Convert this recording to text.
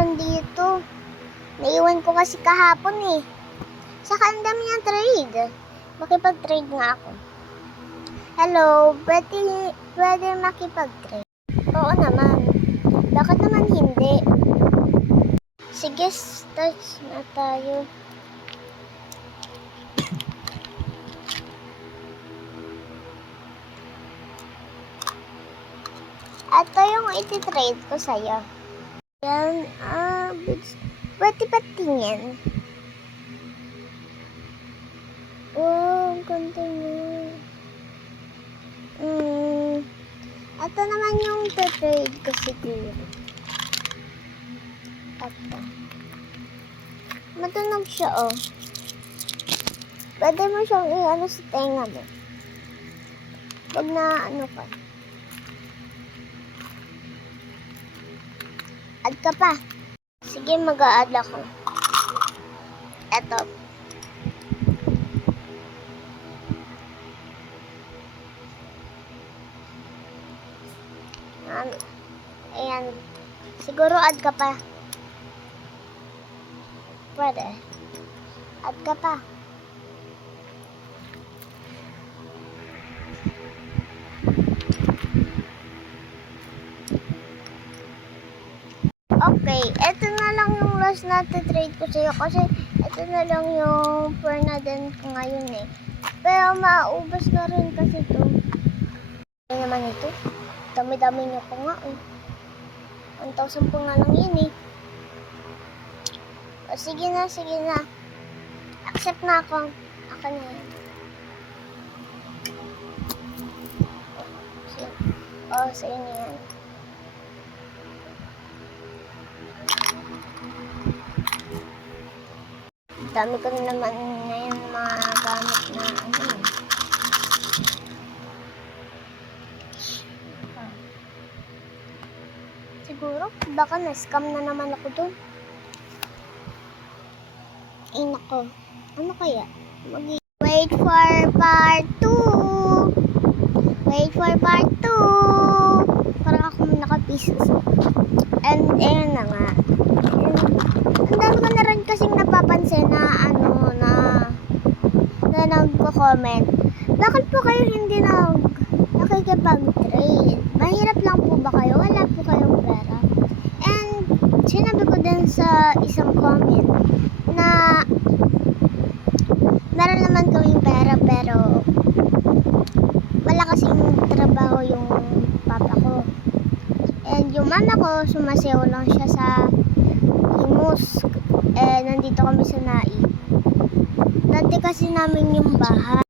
meron dito. Naiwan ko kasi kahapon eh. Saka ang dami niyang trade. Makipag-trade nga ako. Hello, pwede makipag-trade? Oo naman. Bakit naman hindi? Sige, start na tayo. Ito yung iti-trade ko sa'yo. Yan, pwede ba tingin? Oh, continue. Ito naman yung trade ko siguro. Ito. Matunog siya, oh. Pwede mo siyang i-ano sa tenga mo. Pag na ano ka. Add ka pa. Sige, mag-a-add ako. Eto. Ayan. Siguro add ka pa. Pwede. Add ka pa. Okay, eto na lang yung last na trade ko sa'yo kasi eto na lang yung per na din ko ngayon eh. Pero maubos na rin kasi ito. Ano naman ito? Dami-dami niya pa nga eh. 1,000 po nga lang yun eh. O, sige na. Accept na ako. Ako na yan. Sa'yo na yan. Dami ko na naman ngayon mga gamit na ano. Siguro, baka na-scam na naman ako dun. Ay nako, ano kaya? Wait for part 2! Wait for part 2! Parang ako naka-pieces. And ayun na nga. Ang dami ko na rin kasing napapansin na na nagko-comment. Bakit po kayo hindi nakikipag-trade? Mahirap lang po ba kayo? Wala po kayong pera? And sinabi ko din sa isang comment na meron naman kaming pera pero wala kasing trabaho yung papa ko. And yung mama ko, sumasayaw lang siya sa Imus. Nandito kami sa Nai. Dati kasi namin yung bahay.